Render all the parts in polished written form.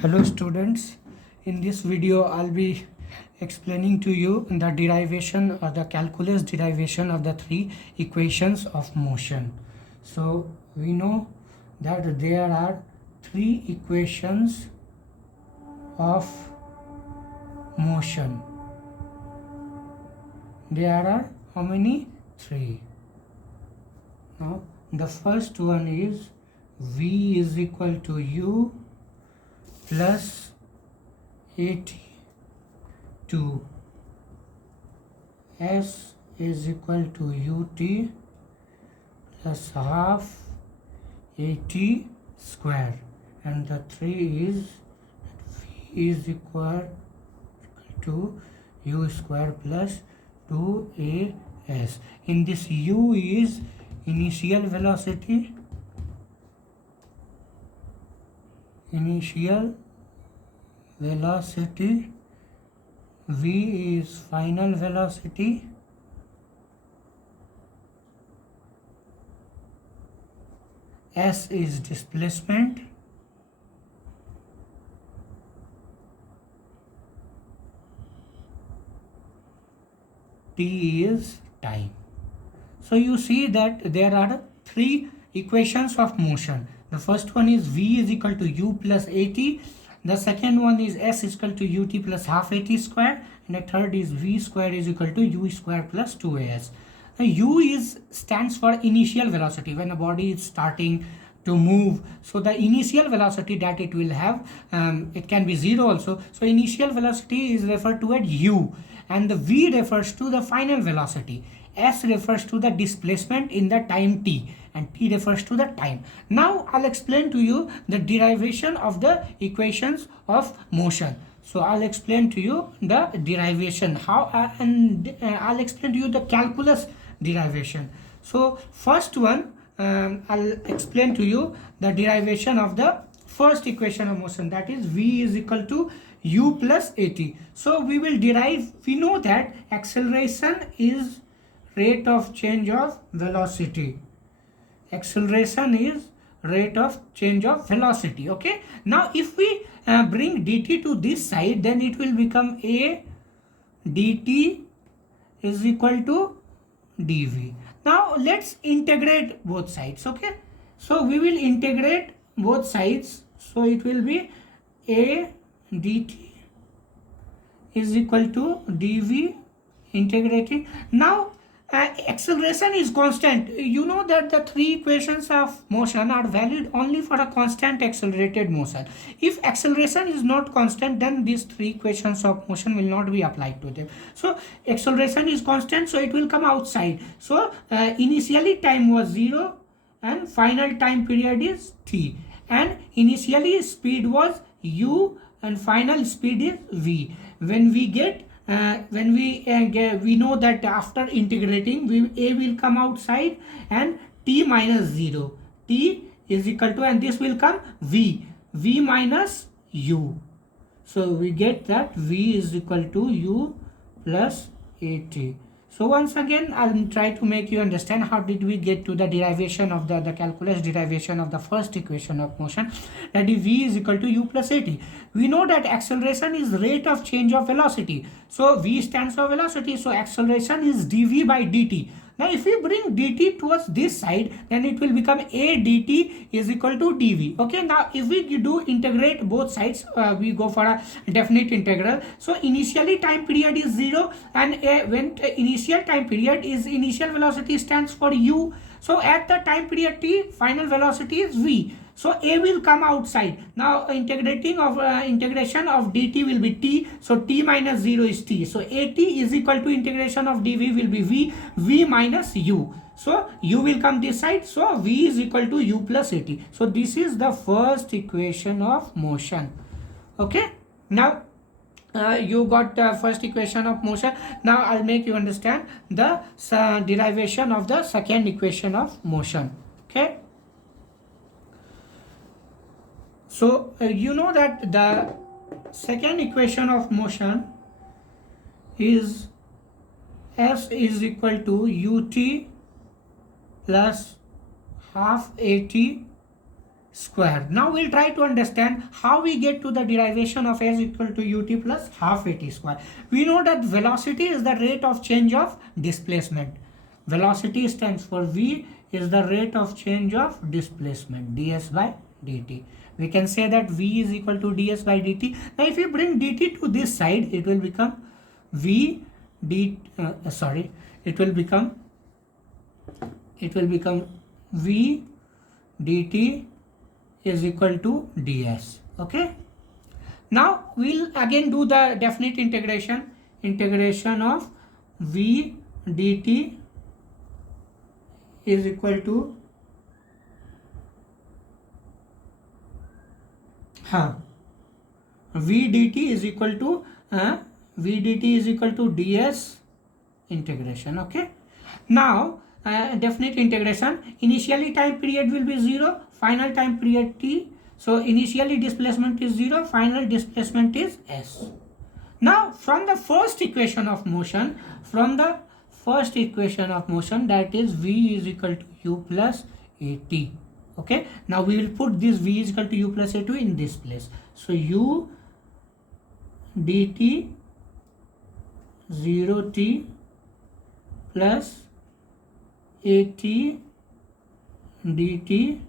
Hello students, in this video I'll be explaining to you the derivation or the calculus derivation of the three equations of motion. So we know that there are three equations of motion. There are how many? Three. Now the first one is V is equal to U plus 80 to S is equal to UT plus half 80 square, and the 3 is V is equal to U square plus 2AS. In this, U is initial velocity, V is final velocity, S is displacement, T is time. So you see that there are three equations of motion. The first one is V is equal to U plus 80. The second one is S is equal to UT plus half 80 square. And the third is V square is equal to U square plus 2AS. Now U stands for initial velocity when a body is starting to move. So the initial velocity that it will have, it can be zero also. So initial velocity is referred to as U, and the V refers to the final velocity. S refers to the displacement in the time t, and t refers to the time. Now I'll explain to you the derivation of the equations of motion. So I'll explain to you the derivation, I'll explain to you the calculus derivation. So first one, I'll explain to you the derivation of the first equation of motion, that is V is equal to U plus 80. So we will derive, we know that acceleration is rate of change of velocity. Acceleration is rate of change of velocity. Okay, now if we bring dt to this side, then it will become a dt is equal to dv. Now let's integrate both sides. Okay, so we will integrate both sides, so it will be a dt is equal to dv integrating. Now acceleration is constant. You know that the three equations of motion are valid only for a constant accelerated motion. If acceleration is not constant, then these three equations of motion will not be applied to them. So acceleration is constant, so it will come outside. So initially time was 0 and final time period is t, and initially speed was u and final speed is v. When we get we know that after integrating, a will come outside and t minus 0, t is equal to, and this will come v minus u. So we get that v is equal to u plus 80. So once again, I'll try to make you understand how did we get to the derivation of the calculus derivation of the first equation of motion, that is v is equal to u plus 80. We know that acceleration is rate of change of velocity. So v stands for velocity, so acceleration is dv by dt. Now if we bring dt towards this side, then it will become a dt is equal to dv. Okay, now if we do integrate both sides, we go for a definite integral. So initially time period is 0, and when initial time period is initial velocity stands for u. So at the time period t, final velocity is v. So a will come outside. Now integration of dt will be t. So t minus 0 is t. So at is equal to integration of dv will be v minus u. So u will come this side. So v is equal to u plus 80. So this is the first equation of motion. Okay. Now you got the first equation of motion. Now I'll make you understand the derivation of the second equation of motion. Okay. So you know that the second equation of motion is F is equal to ut plus half 80 square. Now we'll try to understand how we get to the derivation of s equal to ut plus half at square. We know that velocity is the rate of change of displacement. Velocity stands for v is the rate of change of displacement, ds by dt. We can say that v is equal to ds by dt. Now if you bring dt to this side, it will become v d it will become v dt is equal to ds. Okay, now we'll again do the definite integration of v dt is equal to v dt is equal to ds integration. Okay, now definite integration, initially time period will be 0, final time period t. So initially displacement is 0, final displacement is s. Now from the first equation of motion, that is v is equal to u plus at. Okay, now we will put this v is equal to u plus a2 in this place. So u dt 0t plus at dt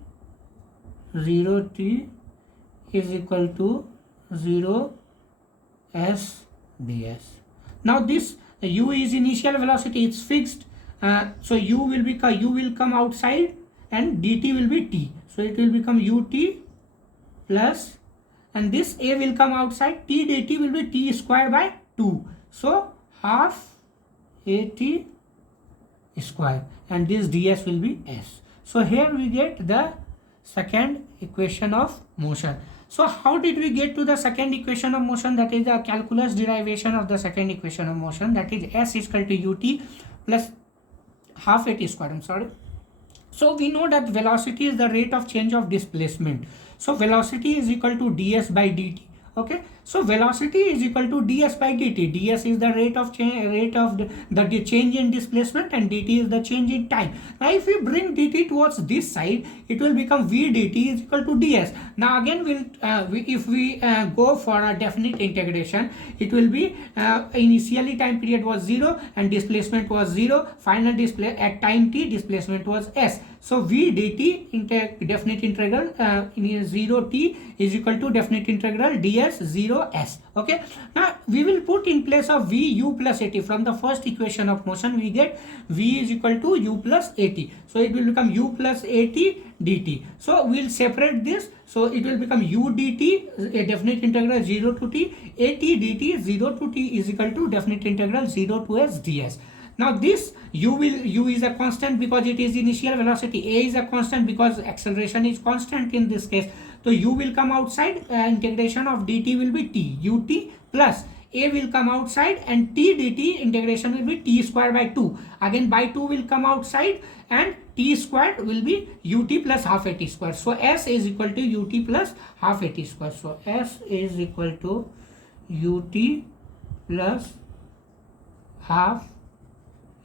0t is equal to 0 s ds. Now this u is initial velocity, it's fixed. So u will come outside and dt will be t. So it will become ut plus, and this a will come outside, t dt will be t square by 2. So half at square, and this ds will be s. So here we get the second equation of motion. So how did we get to the second equation of motion? That is the calculus derivation of the second equation of motion, that is s is equal to ut plus half at square. So we know that velocity is the rate of change of displacement. So velocity is equal to ds by dt. Okay, so velocity is equal to ds by dt. Ds is the rate of the change in displacement, and dt is the change in time. Now if we bring dt towards this side, it will become v dt is equal to ds. Now again if we go for a definite integration, it will be initially time period was 0 and displacement was 0, final display at time t displacement was s. So v dt definite integral in 0 t is equal to definite integral ds 0 s. Okay, now we will put in place of v u plus at. From the first equation of motion we get v is equal to u plus at. So it will become u plus at dt. So we will separate this. So it will become u dt, a definite integral 0 to t, at dt 0 to t is equal to definite integral 0 to s ds. Now this u is a constant because it is initial velocity, a is a constant because acceleration is constant in this case. So u will come outside, integration of dt will be t ut plus a will come outside, and t dt integration will be t square by 2. Again by 2 will come outside, and t squared will be ut plus half at square. So s is equal to ut plus half at square. So s is equal to ut plus half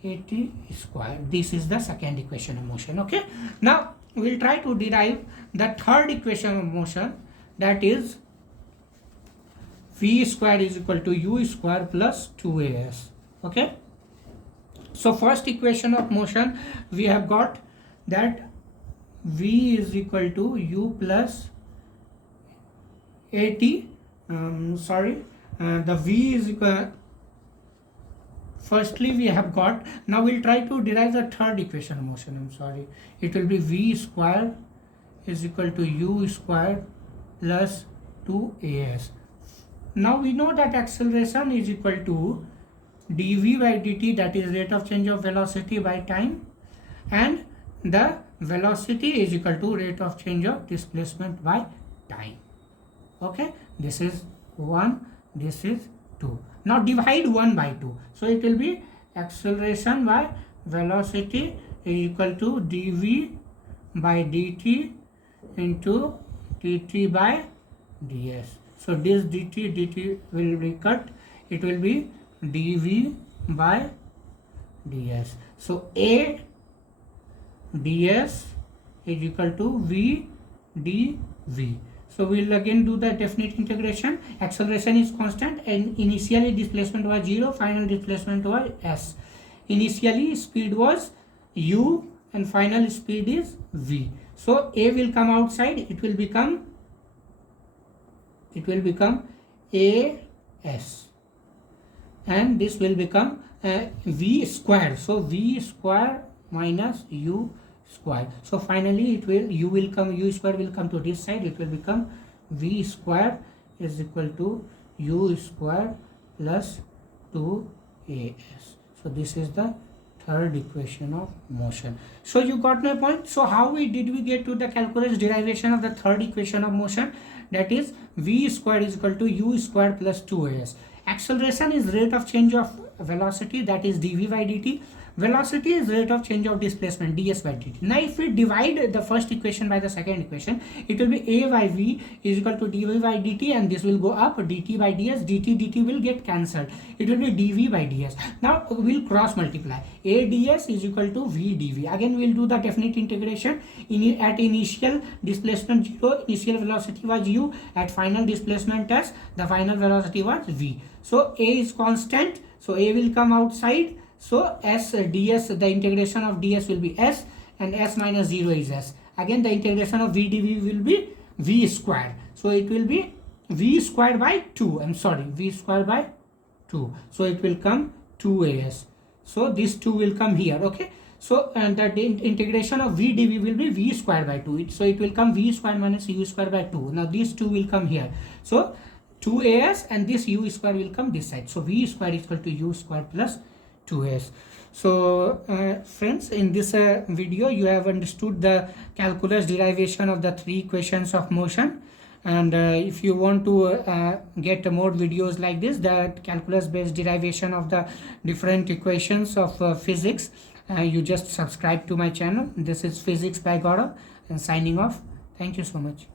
at square. This is the second equation of motion. Okay, now we will try to derive the third equation of motion, that is v square is equal to u square plus 2as. Okay, so first equation of motion we have got that v is equal to u plus at the v is equal, firstly we have got, now we'll try to derive the third equation of motion. It will be v square is equal to u square plus 2as. Now we know that acceleration is equal to dv by dt, that is rate of change of velocity by time, and the velocity is equal to rate of change of displacement by time. Okay, this is 1, this is 2. Now divide 1 by 2. So it will be acceleration by velocity is equal to dv by dt into dt by ds. So this dt will be cut. It will be dv by ds. So a ds is equal to v dv. So we'll again do the definite integration. Acceleration is constant and initially displacement was 0, final displacement was s. Initially speed was u and final speed is v. So a will come outside, it will become as, and this will become v square. So v square minus u square. So finally it will u square will come to this side, it will become v square is equal to u square plus 2as. So this is the third equation of motion. So you got my point. So how did we get to the calculus derivation of the third equation of motion? That is v square is equal to u square plus 2as. Acceleration is rate of change of velocity, that is dv by dt. Velocity is rate of change of displacement, ds by dt. Now if we divide the first equation by the second equation, it will be a by v is equal to dv by dt, and this will go up, dt by ds, dt will get cancelled, it will be dv by ds. Now we'll cross multiply, a ds is equal to v dv. Again we'll do the definite integration. At initial displacement 0, initial velocity was u, at final displacement s, the final velocity was v. So a is constant, so a will come outside. So s ds, the integration of ds will be s, and s minus 0 is s. Again the integration of v dv will be v square. So it will be v square by 2. I'm sorry, v square by 2. So it will come 2as. So this 2 will come here. Okay. So and the integration of v dv will be v square by 2. So it will come v square minus u square by 2. Now these 2 will come here. So 2as, and this u square will come this side. So v square is equal to u square plus 2s. So friends, in this video you have understood the calculus derivation of the three equations of motion, and if you want to get more videos like this, the calculus based derivation of the different equations of physics, you just subscribe to my channel. This is Physics by Gaurav, and signing off. Thank you so much.